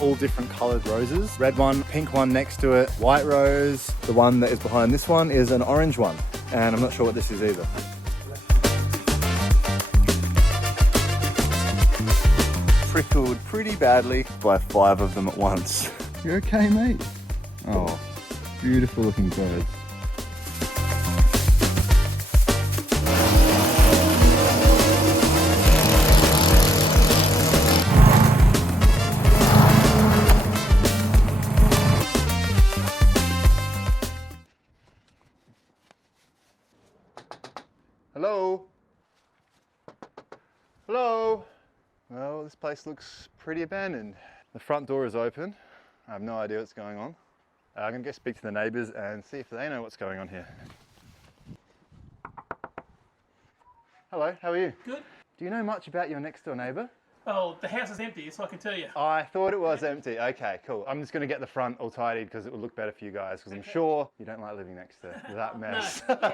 all different coloured roses. Red one, pink one next to it, white rose. The one that is behind this one is an orange one. And I'm not sure what this is either. Prickled pretty badly by 5 of them at once. You okay, mate? Oh, beautiful looking birds. Hello? Hello? Well, this place looks pretty abandoned. The front door is open. I have no idea what's going on. I'm gonna go speak to the neighbours and see if they know what's going on here. Hello, how are you? Good. Do you know much about your next door neighbour? Oh, the house is empty, so I can tell you. I thought it was empty. Okay, cool. I'm just gonna get the front all tidied because it will look better for you guys, because I'm sure you don't like living next to that mess. No.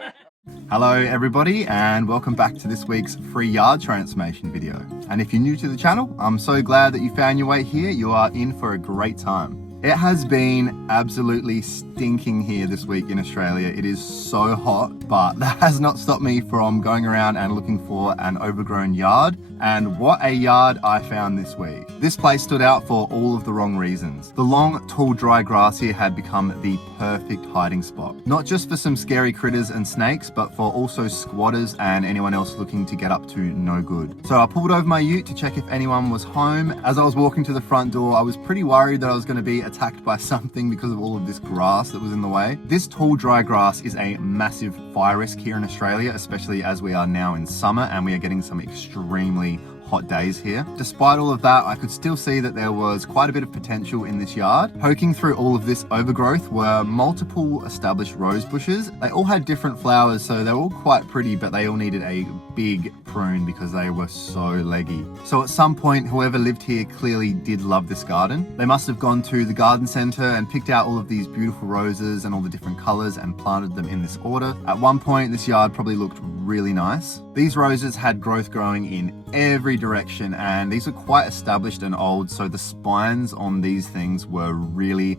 Hello everybody and welcome back to this week's free yard transformation video. And if you're new to the channel, I'm so glad that you found your way here. You are in for a great time. It has been absolutely stinking here this week in Australia. It is so hot, but that has not stopped me from going around and looking for an overgrown yard. And what a yard I found this week. This place stood out for all of the wrong reasons. The long, tall, dry grass here had become the perfect hiding spot. Not just for some scary critters and snakes, but for also squatters and anyone else looking to get up to no good. So I pulled over my ute to check if anyone was home. As I was walking to the front door, I was pretty worried that I was going to be attacked by something because of all of this grass that was in the way. This tall, dry grass is a massive fire risk here in Australia, especially as we are now in summer and we are getting some extremely hot days here. Despite all of that, I could still see that there was quite a bit of potential in this yard. Poking through all of this overgrowth were multiple established rose bushes. They all had different flowers, so they were all quite pretty, but they all needed a big prune because they were so leggy. So at some point, whoever lived here clearly did love this garden. They must have gone to the garden center and picked out all of these beautiful roses and all the different colors and planted them in this order. At one point, this yard probably looked really nice. These roses had growth growing in every direction, and these are quite established and old, so the spines on these things were really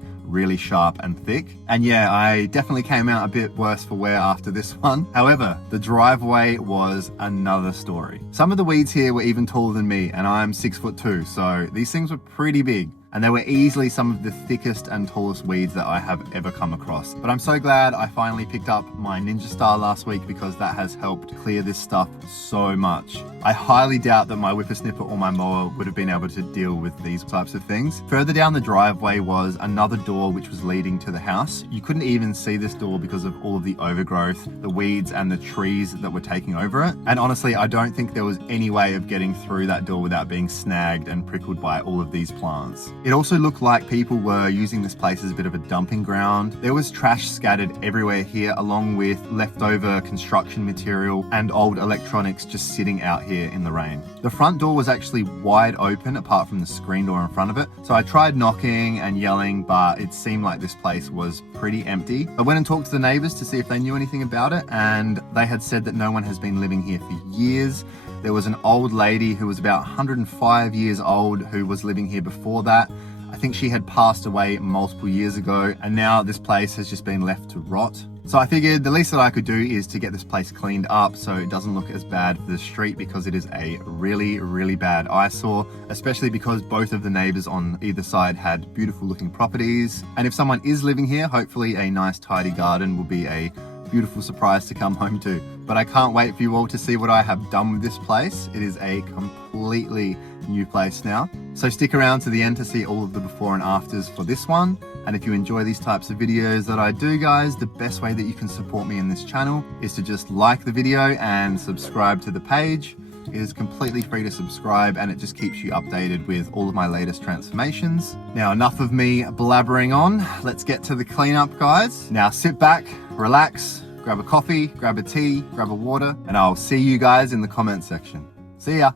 sharp and thick. And yeah, I definitely came out a bit worse for wear after this one. However, the driveway was another story. Some of the weeds here were even taller than me, and I'm 6'2", so these things were pretty big. And they were easily some of the thickest and tallest weeds that I have ever come across. But I'm so glad I finally picked up my Ninja Star last week because that has helped clear this stuff so much. I highly doubt that my whippersnipper or my mower would have been able to deal with these types of things. Further down the driveway was another door which was leading to the house. You couldn't even see this door because of all of the overgrowth, the weeds and the trees that were taking over it. And honestly, I don't think there was any way of getting through that door without being snagged and prickled by all of these plants. It also looked like people were using this place as a bit of a dumping ground. There was trash scattered everywhere here, along with leftover construction material and old electronics just sitting out here in the rain. The front door was actually wide open apart from the screen door in front of it. So I tried knocking and yelling, but it seemed like this place was pretty empty. I went and talked to the neighbors to see if they knew anything about it, and they had said that no one has been living here for years. There was an old lady who was about 105 years old who was living here before that. I think she had passed away multiple years ago, and now this place has just been left to rot. So I figured the least that I could do is to get this place cleaned up so it doesn't look as bad for the street, because it is a really bad eyesore, especially because both of the neighbors on either side had beautiful looking properties. And if someone is living here, hopefully a nice tidy garden will be a beautiful surprise to come home to. But I can't wait for you all to see what I have done with this place. It is a completely new place now. So stick around to the end to see all of the before and afters for this one. And if you enjoy these types of videos that I do, guys, the best way that you can support me in this channel is to just like the video and subscribe to the page. It is completely free to subscribe, and it just keeps you updated with all of my latest transformations. Now, enough of me blabbering on. Let's get to the cleanup, guys. Now sit back, relax, grab a coffee, grab a tea, grab a water, and I'll see you guys in the comment section. See ya.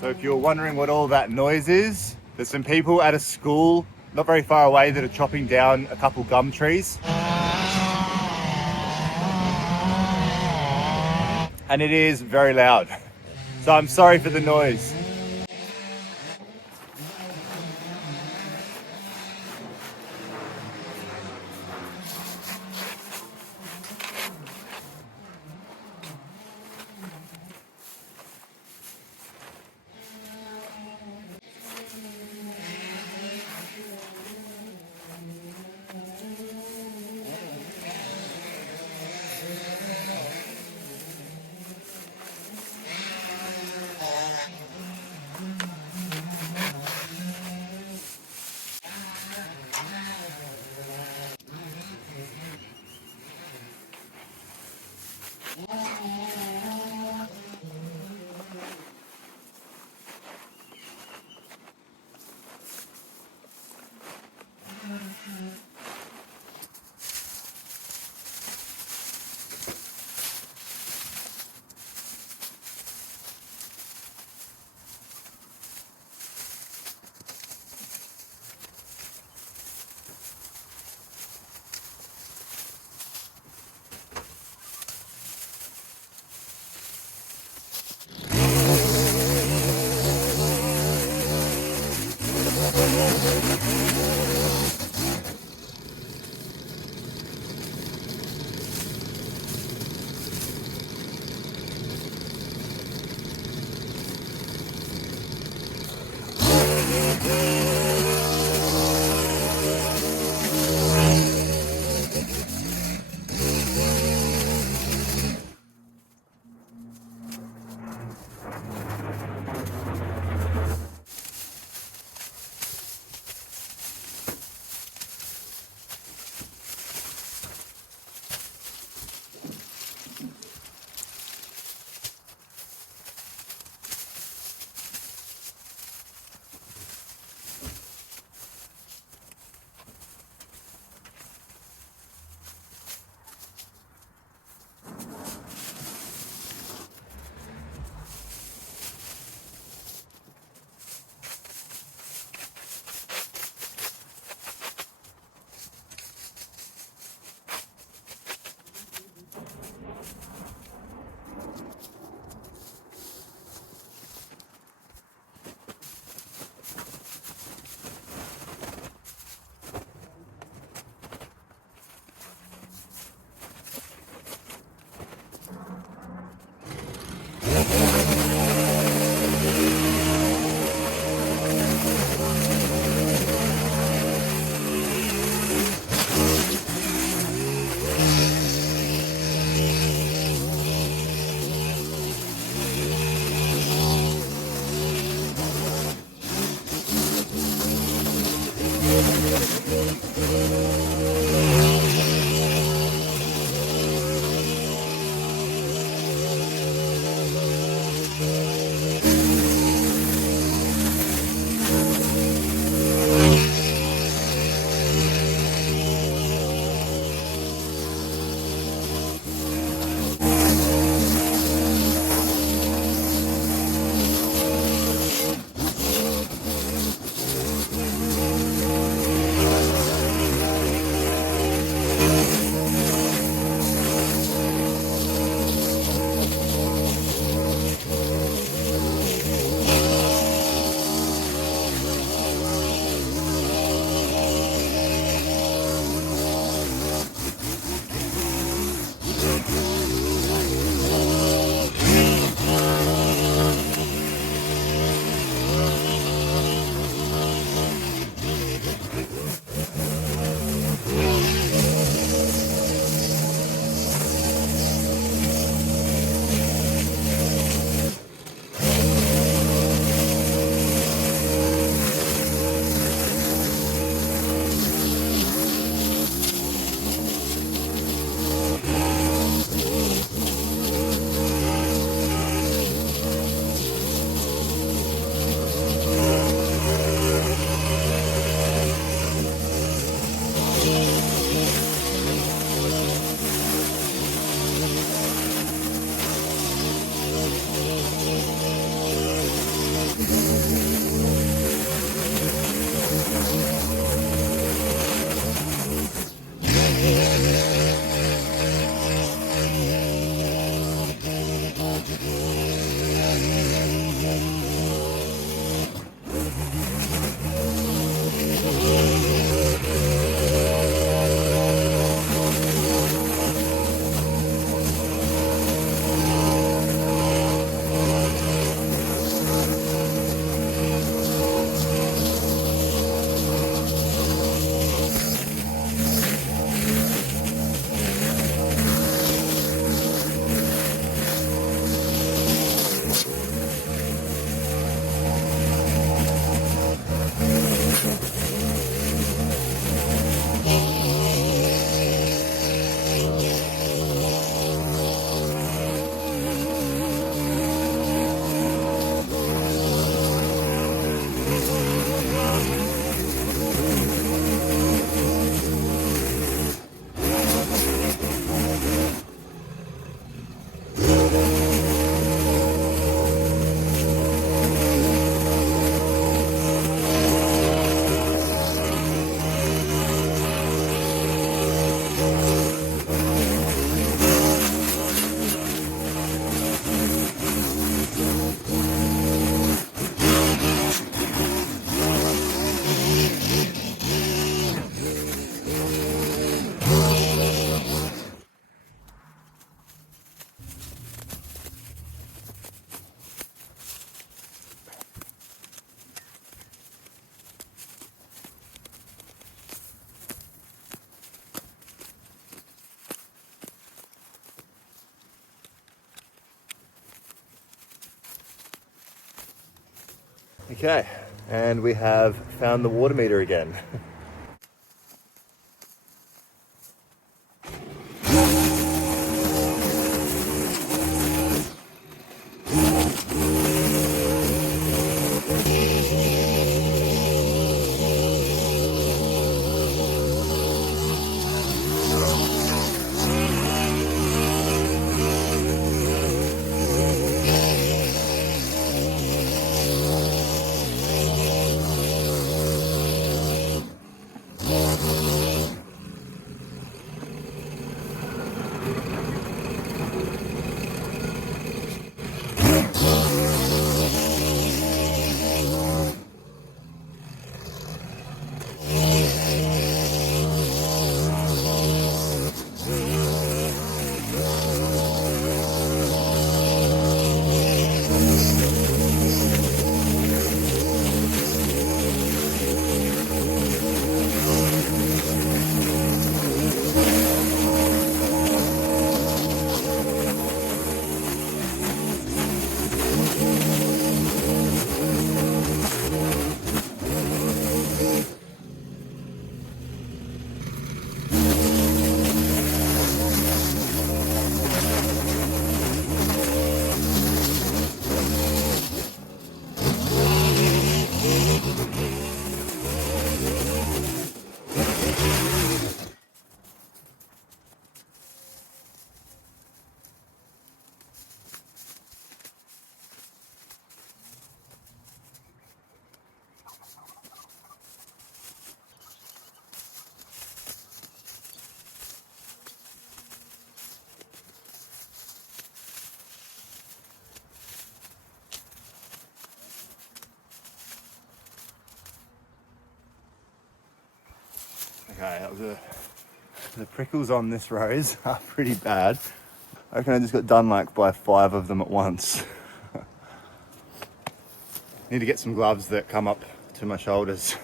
So if you're wondering what all that noise is, there's some people at a school not very far away that are chopping down a couple gum trees. And it is very loud. So I'm sorry for the noise. Okay, and we have found the water meter again. Okay, the prickles on this rose are pretty bad. I reckon I just got done like by 5 of them at once. Need to get some gloves that come up to my shoulders.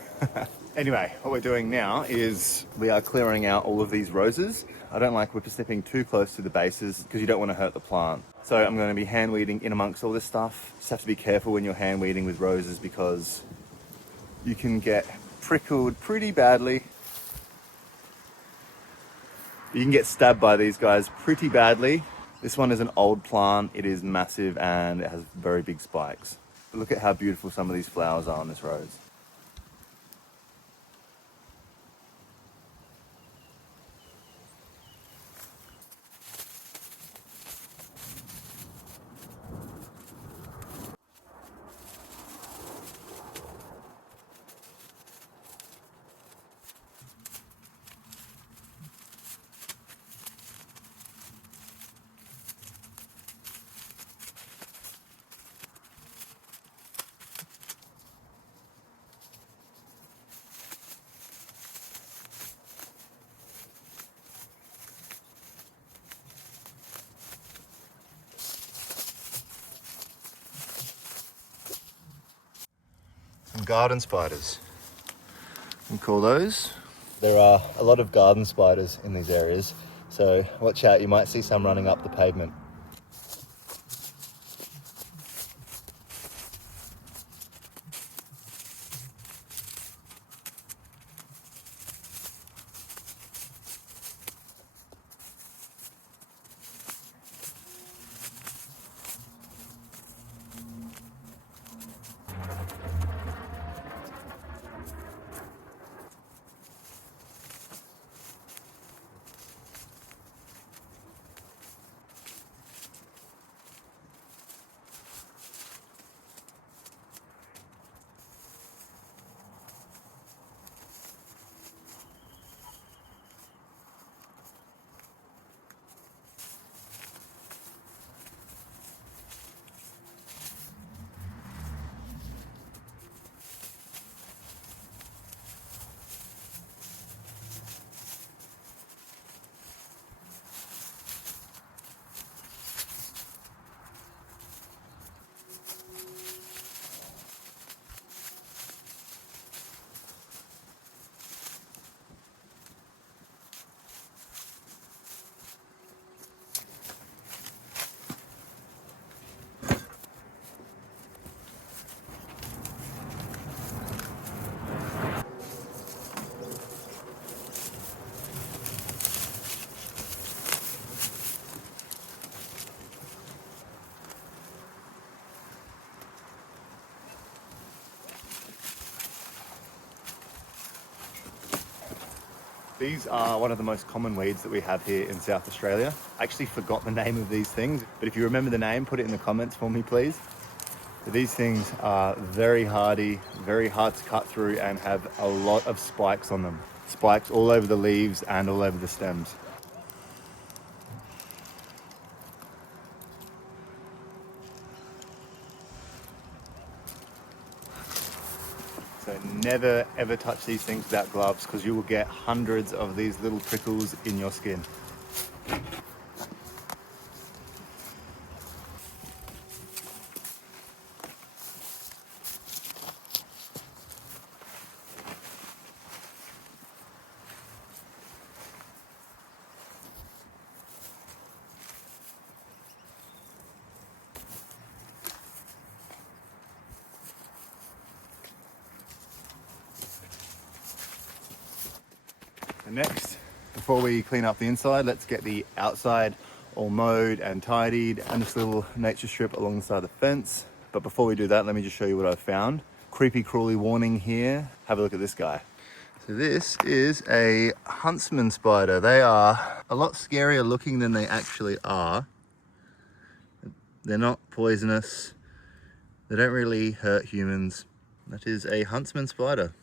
Anyway, what we're doing now is we are clearing out all of these roses. I don't like whippersnipping too close to the bases because you don't want to hurt the plant. So I'm going to be hand weeding in amongst all this stuff. Just have to be careful when you're hand weeding with roses because you can get prickled pretty badly. You can get stabbed by these guys pretty badly. This one is an old plant. It is massive and it has very big spikes. But look at how beautiful some of these flowers are on this rose. Garden spiders, we call those. There are a lot of garden spiders in these areas, so watch out, you might see some running up the pavement. These are one of the most common weeds that we have here in South Australia. I actually forgot the name of these things, but if you remember the name, put it in the comments for me, please. So these things are very hardy, very hard to cut through, and have a lot of spikes on them. Spikes all over the leaves and all over the stems. So never ever touch these things without gloves, because you will get hundreds of these little prickles in your skin. And next, before we clean up the inside, let's get the outside all mowed and tidied, and this little nature strip alongside the fence. But before we do that, let me just show you what I've found. Creepy crawly warning here. Have a look at this guy. So this is a huntsman spider. They are a lot scarier looking than they actually are. They're not poisonous. They don't really hurt humans. That is a huntsman spider.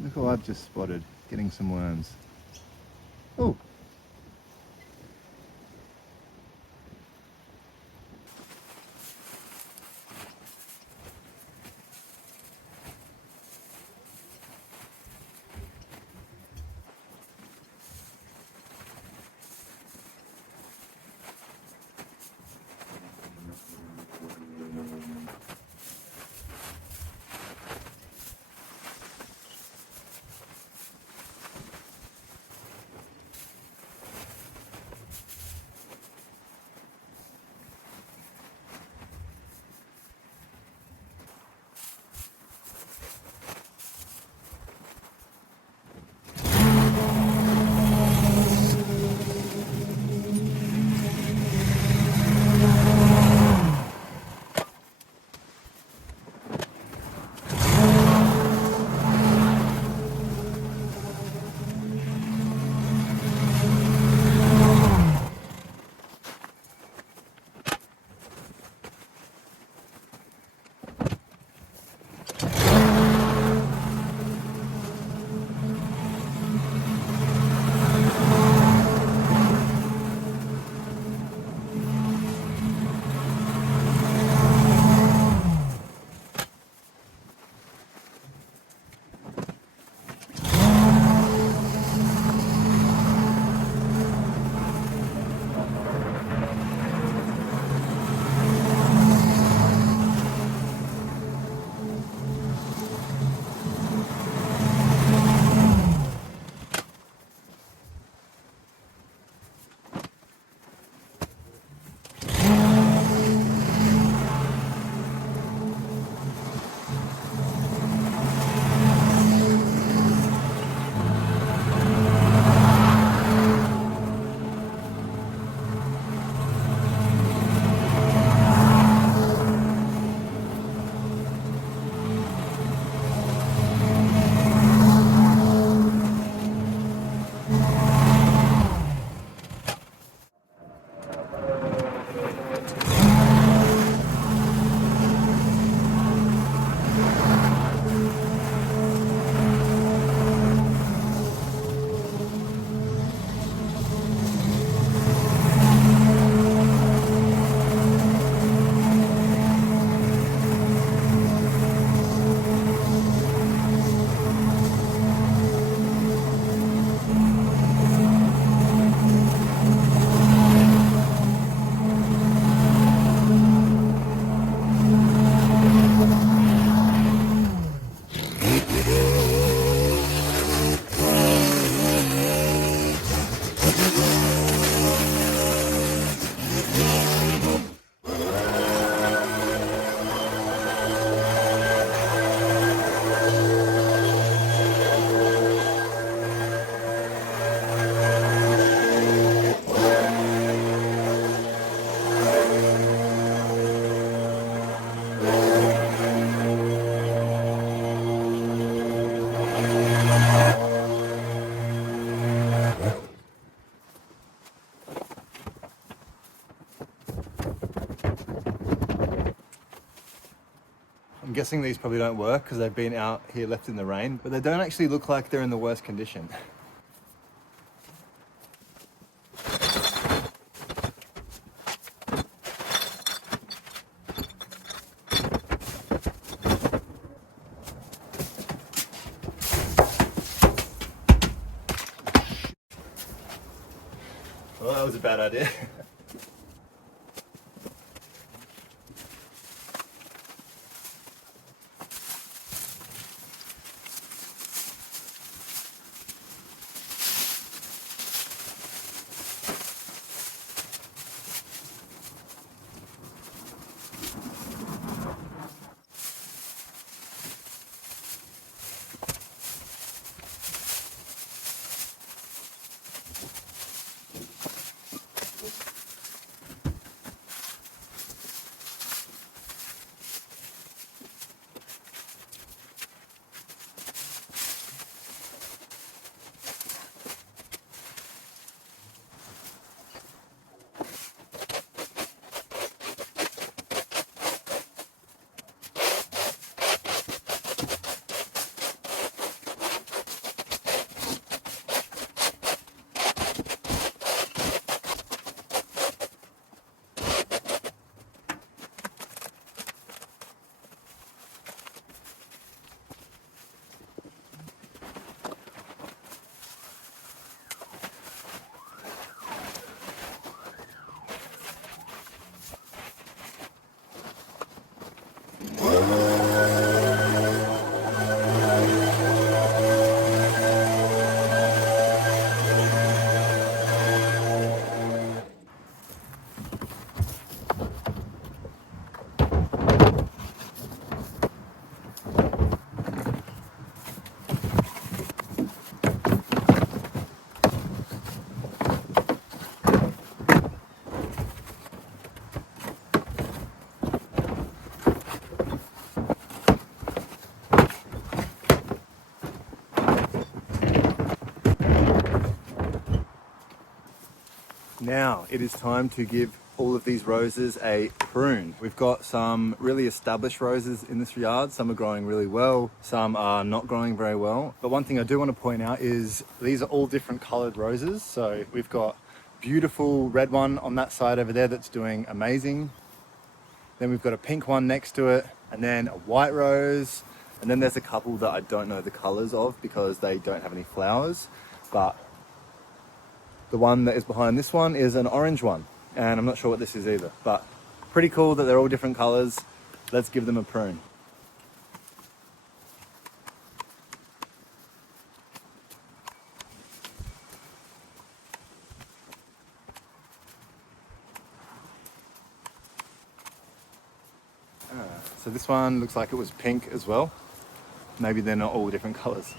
Look what I've just spotted, getting some worms. Oh! I'm guessing these probably don't work because they've been out here left in the rain, but they don't actually look like they're in the worst condition. Well, that was a bad idea. Now it is time to give all of these roses a prune. We've got some really established roses in this yard. Some are growing really well, some are not growing very well. But one thing I do want to point out is these are all different colored roses. So we've got beautiful red one on that side over there that's doing amazing. Then we've got a pink one next to it, and then a white rose. And then there's a couple that I don't know the colors of because they don't have any flowers. But the one that is behind this one is an orange one, and I'm not sure what this is either, but pretty cool that they're all different colors. Let's give them a prune. So this one looks like it was pink as well. Maybe they're not all different colors.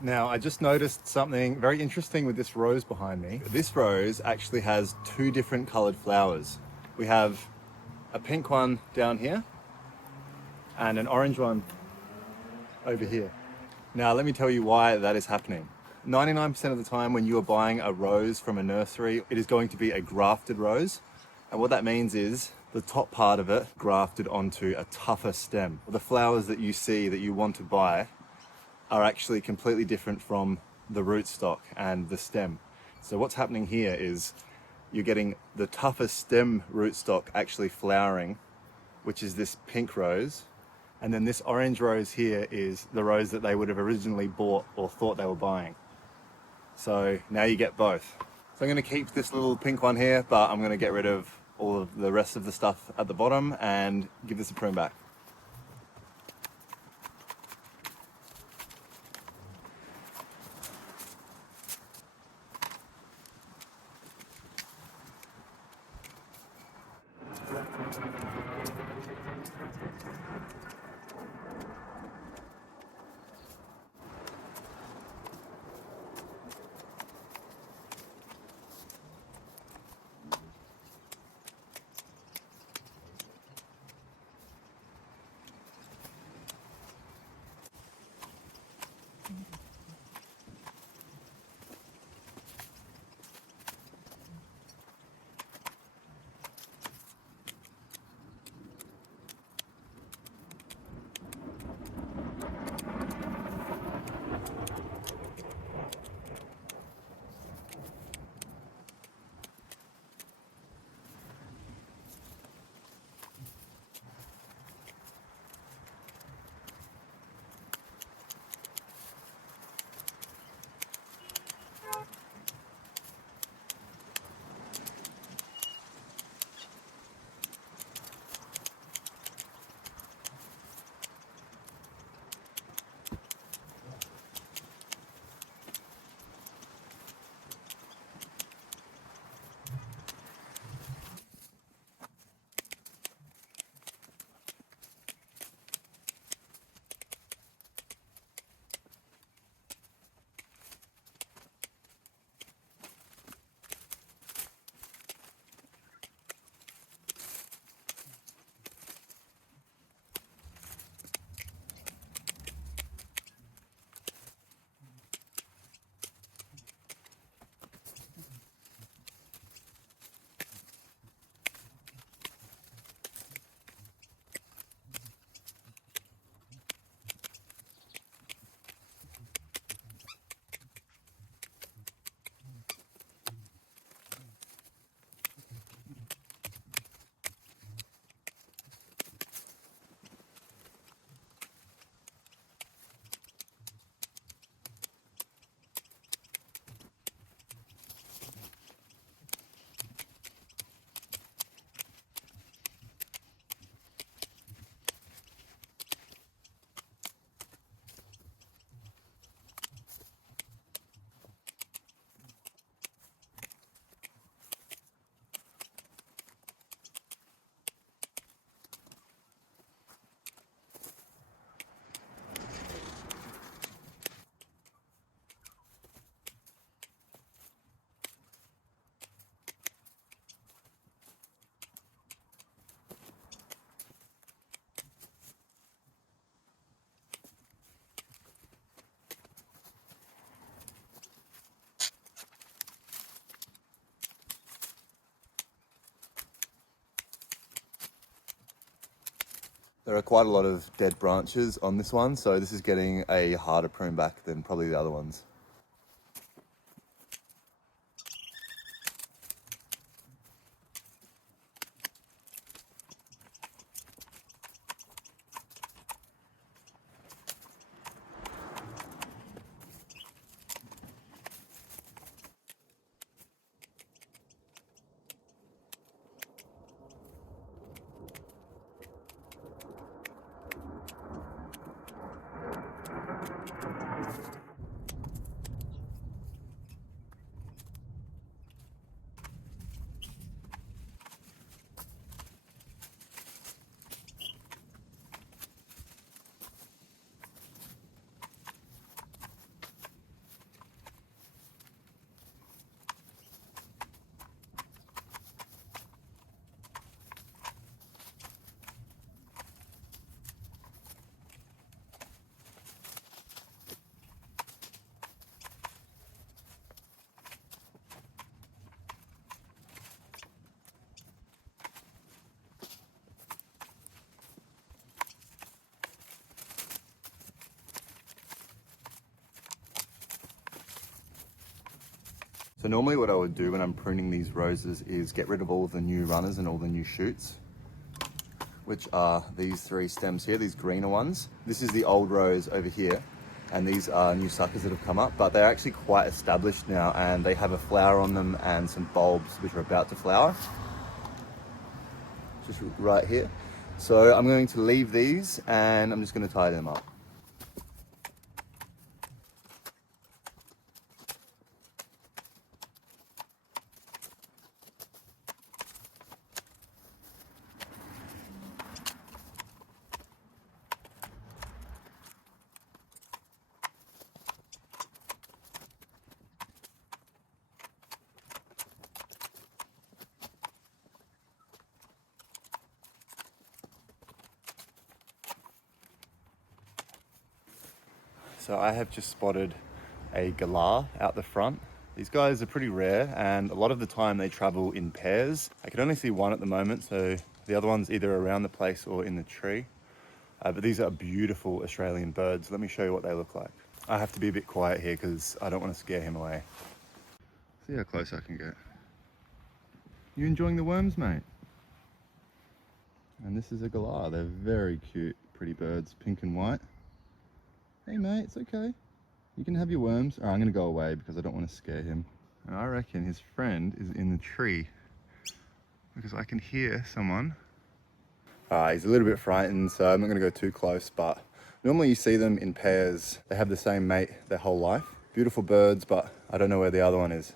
Now, I just noticed something very interesting with this rose behind me. This rose actually has two different colored flowers. We have a pink one down here and an orange one over here. Now, let me tell you why that is happening. 99% of the time when you are buying a rose from a nursery, it is going to be a grafted rose. And what that means is the top part of it grafted onto a tougher stem. The flowers that you see that you want to buy are actually completely different from the rootstock and the stem. So what's happening here is you're getting the toughest stem rootstock actually flowering, which is this pink rose. And then this orange rose here is the rose that they would have originally bought or thought they were buying. So now you get both. So I'm gonna keep this little pink one here, but I'm gonna get rid of all of the rest of the stuff at the bottom and give this a prune back. There are quite a lot of dead branches on this one, so this is getting a harder prune back than probably the other ones. So normally what I would do when I'm pruning these roses is get rid of all of the new runners and all the new shoots, which are these 3 stems here, these greener ones. This is the old rose over here, and these are new suckers that have come up, but they're actually quite established now and they have a flower on them and some bulbs which are about to flower, just right here. So I'm going to leave these and I'm just going to tie them up. So I have just spotted a galah out the front. These guys are pretty rare and a lot of the time they travel in pairs. I can only see one at the moment, so the other one's either around the place or in the tree. But these are beautiful Australian birds. Let me show you what they look like. I have to be a bit quiet here because I don't want to scare him away. See how close I can get. You enjoying the worms, mate? And this is a galah. They're very cute, pretty birds, pink and white. Hey mate, it's okay. You can have your worms. I'm gonna go away because I don't want to scare him. And I reckon his friend is in the tree because I can hear someone. He's a little bit frightened, so I'm not gonna go too close, but normally you see them in pairs. They have the same mate their whole life. Beautiful birds, but I don't know where the other one is.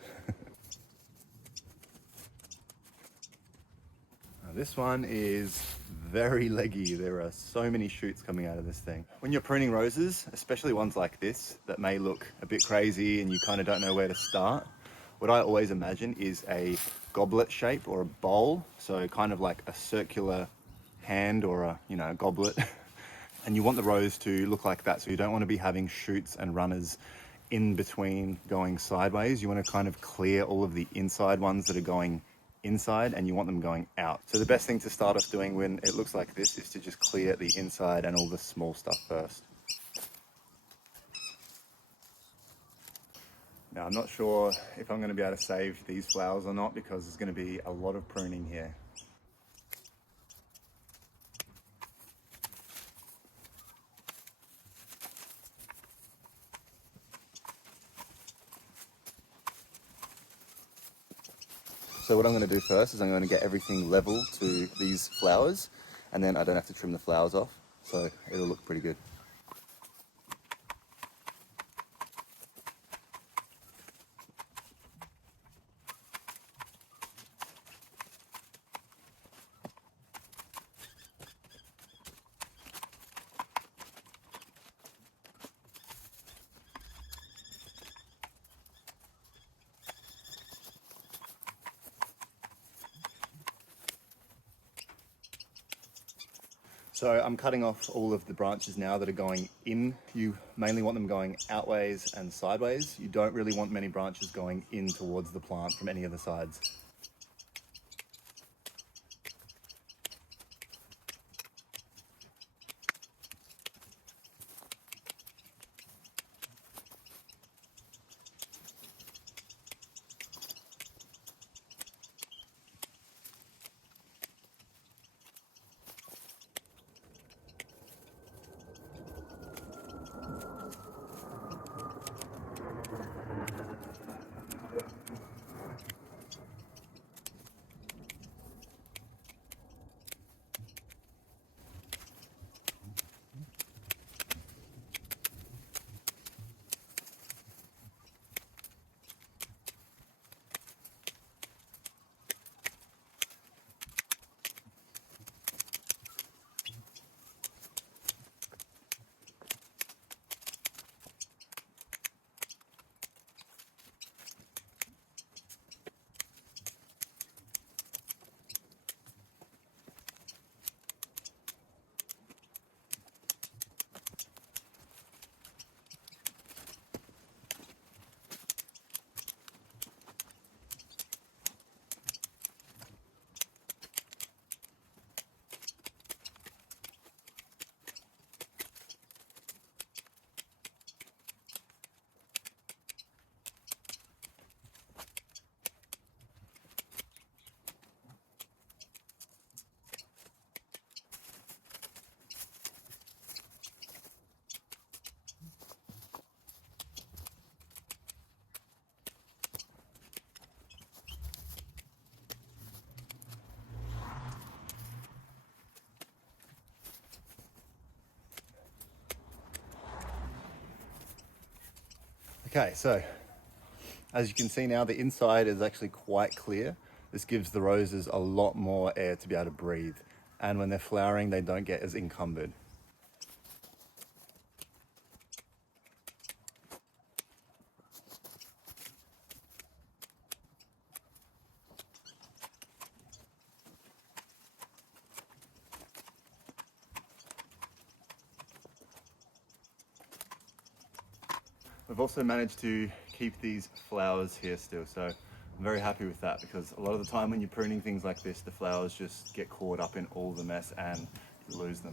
This one is very leggy. There are so many shoots coming out of this thing. When you're pruning roses, especially ones like this that may look a bit crazy and you kind of don't know where to start, what I always imagine is a goblet shape or a bowl. So kind of like a circular hand or a goblet. And you want the rose to look like that. So you don't want to be having shoots and runners in between going sideways. You want to kind of clear all of the inside ones that are going inside and you want them going out. So the best thing to start off doing when it looks like this is to just clear the inside and all the small stuff first. Now I'm not sure if I'm going to be able to save these flowers or not because there's going to be a lot of pruning here. So what I'm going to do first is I'm going to get everything level to these flowers and then I don't have to trim the flowers off, so it'll look pretty good. So I'm cutting off all of the branches now that are going in. You mainly want them going outways and sideways. You don't really want many branches going in towards the plant from any of the sides. Okay, so as you can see now, the inside is actually quite clear. This gives the roses a lot more air to be able to breathe. And when they're flowering, they don't get as encumbered. We've also managed to keep these flowers here still, so I'm very happy with that, because a lot of the time when you're pruning things like this, the flowers just get caught up in all the mess and you lose them.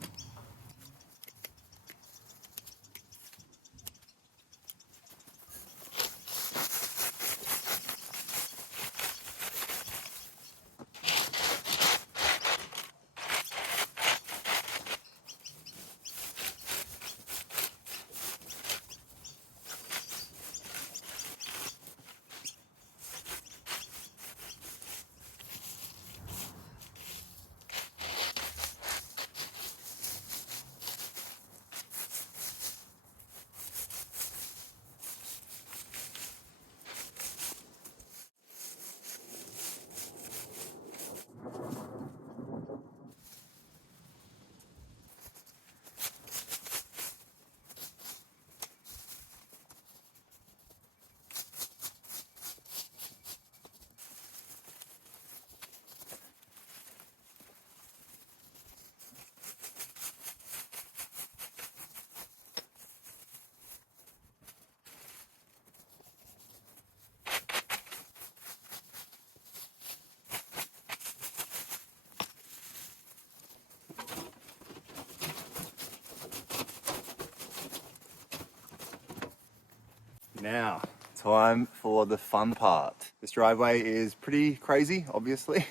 Now, time for the fun part. This driveway is pretty crazy, obviously,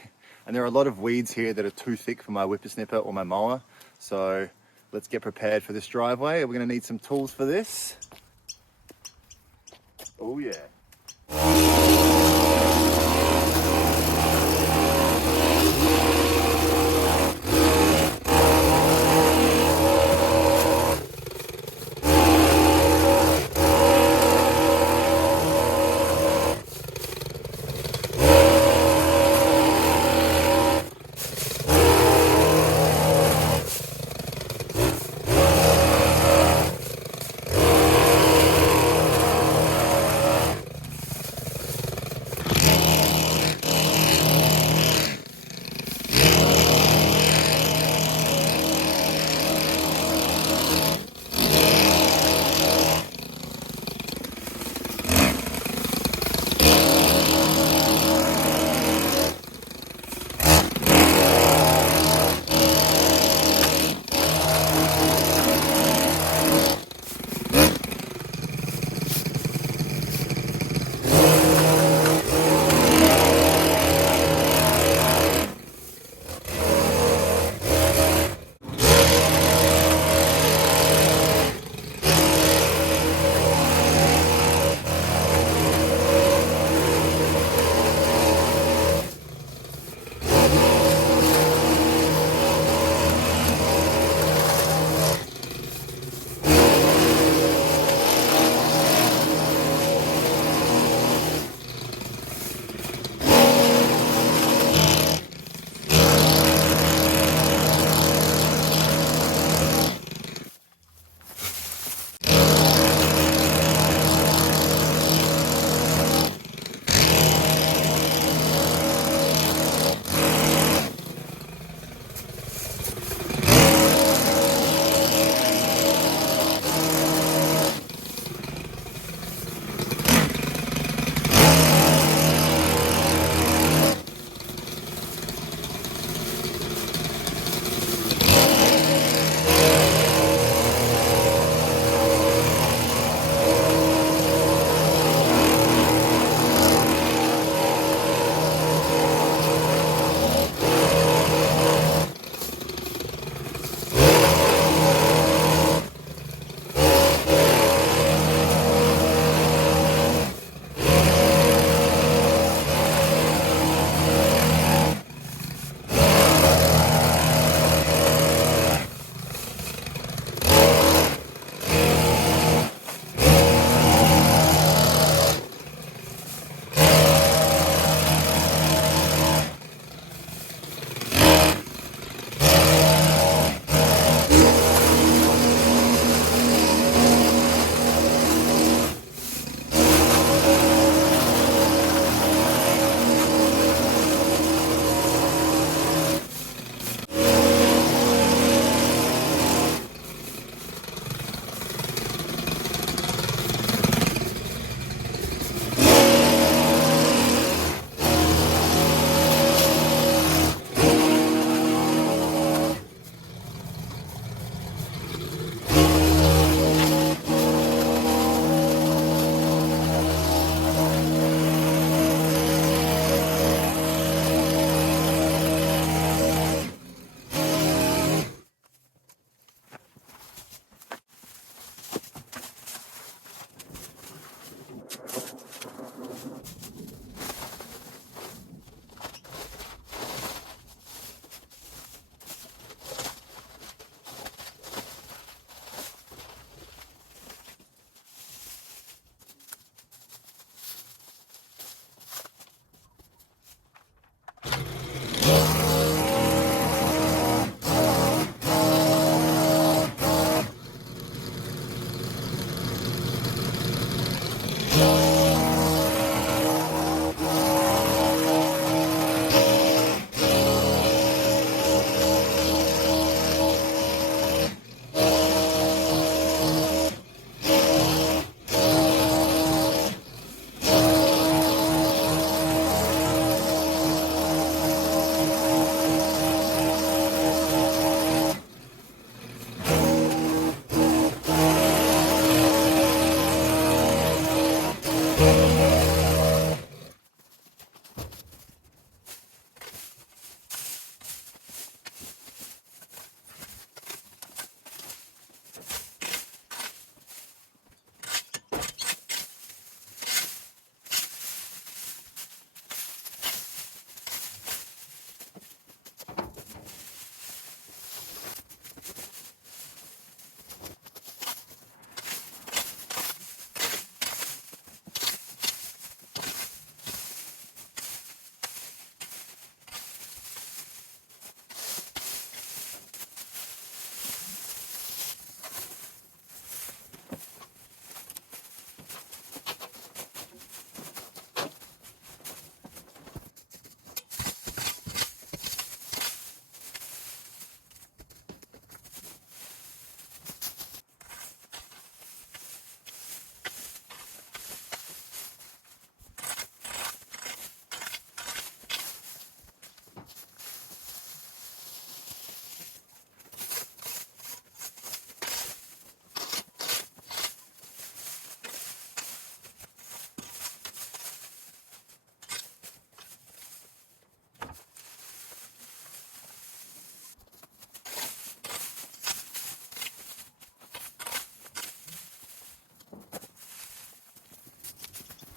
and there are a lot of weeds here that are too thick for my whippersnipper or my mower. So let's get prepared for this driveway. We're going to need some tools for this. Oh yeah.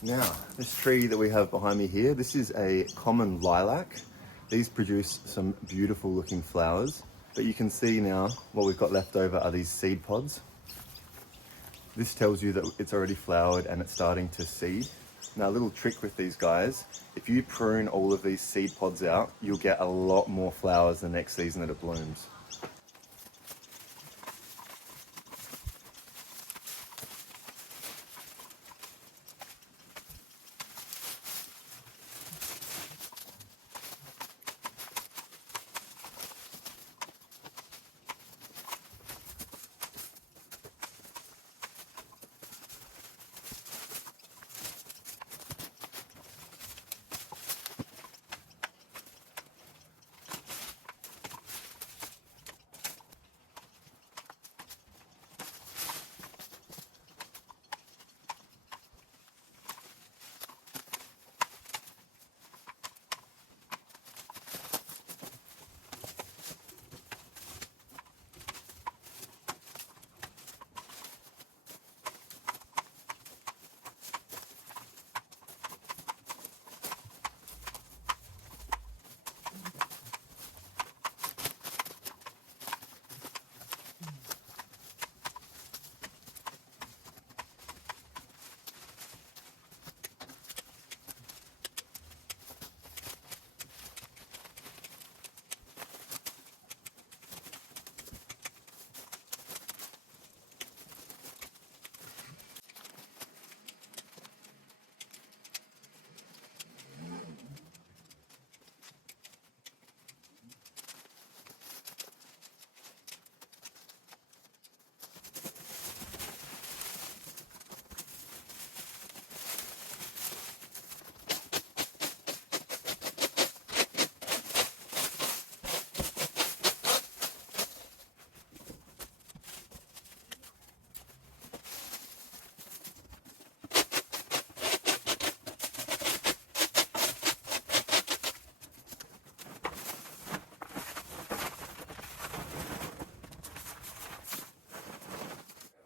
Now, this tree that we have behind me here, this is a common lilac. These produce some beautiful looking flowers, but you can see now what we've got left over are these seed pods. This tells you that it's already flowered and it's starting to seed. Now, a little trick with these guys, if you prune all of these seed pods out, you'll get a lot more flowers the next season that it blooms.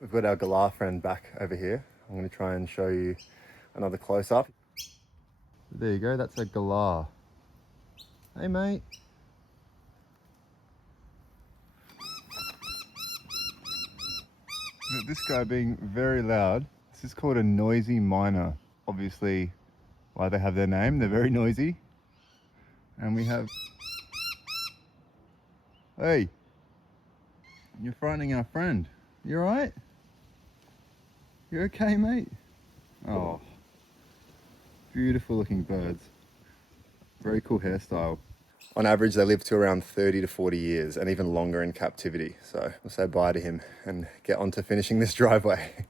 We've got our galah friend back over here. I'm going to try and show you another close-up. There you go, that's a galah. Hey mate. This guy being very loud. This is called a noisy miner. Obviously why they have their name, they're very noisy. And we have... Hey, you're frightening our friend. You all right? You okay, mate? Oh, beautiful looking birds. Very cool hairstyle. On average, they live to around 30 to 40 years and even longer in captivity. So we'll say bye to him and get on to finishing this driveway.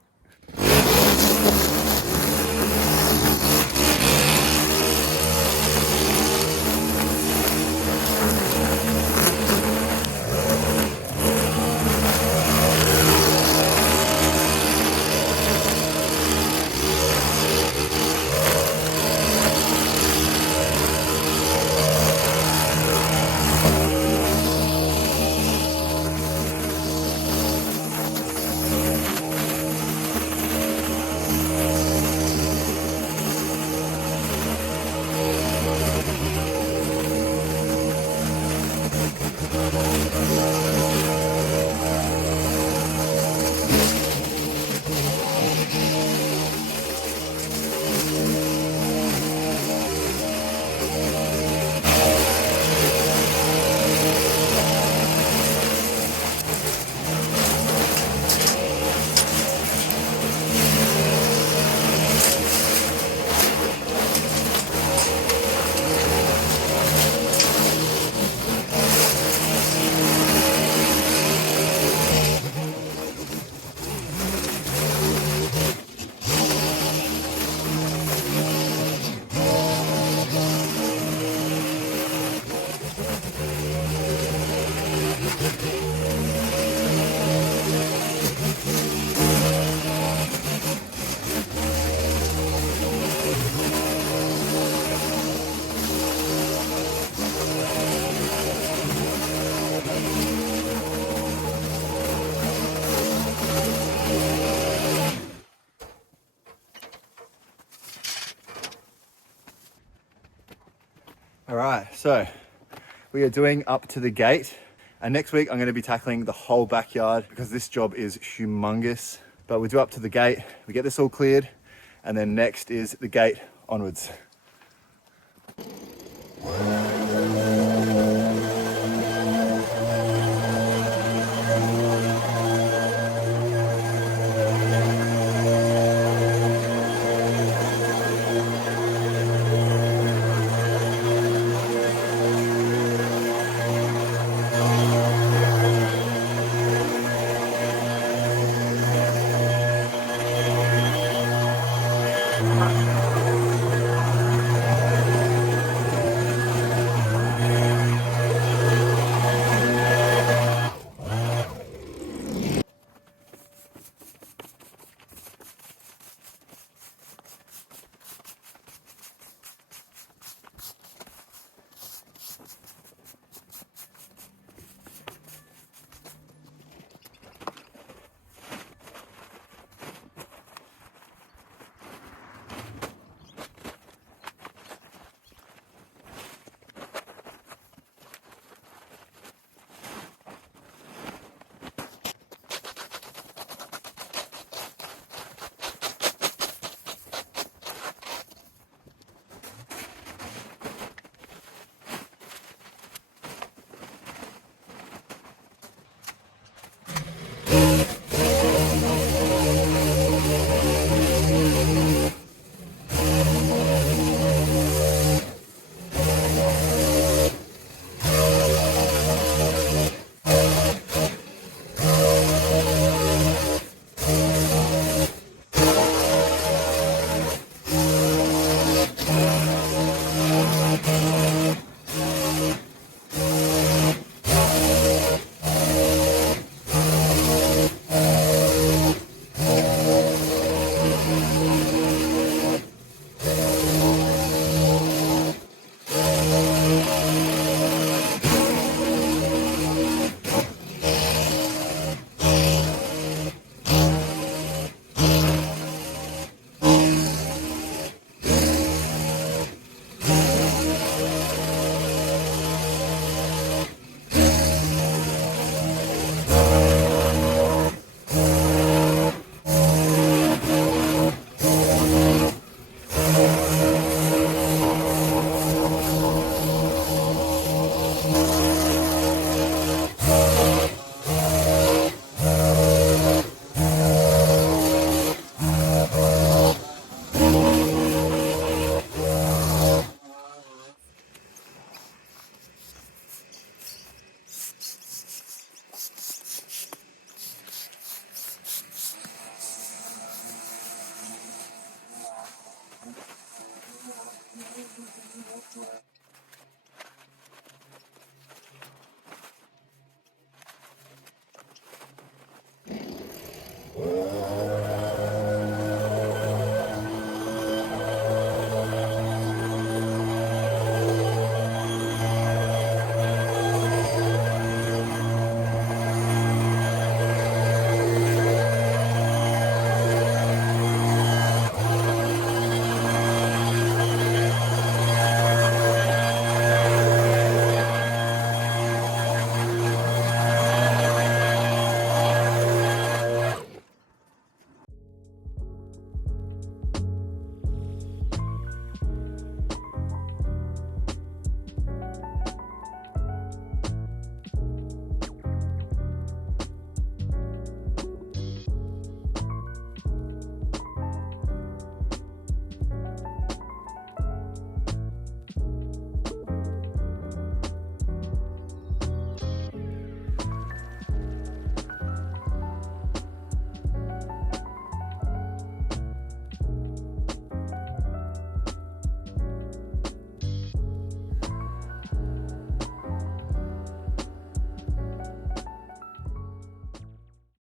All right, so we are doing up to the gate, and next week I'm going to be tackling the whole backyard because this job is humongous. But we do up to the gate, we get this all cleared, and then next is the gate onwards.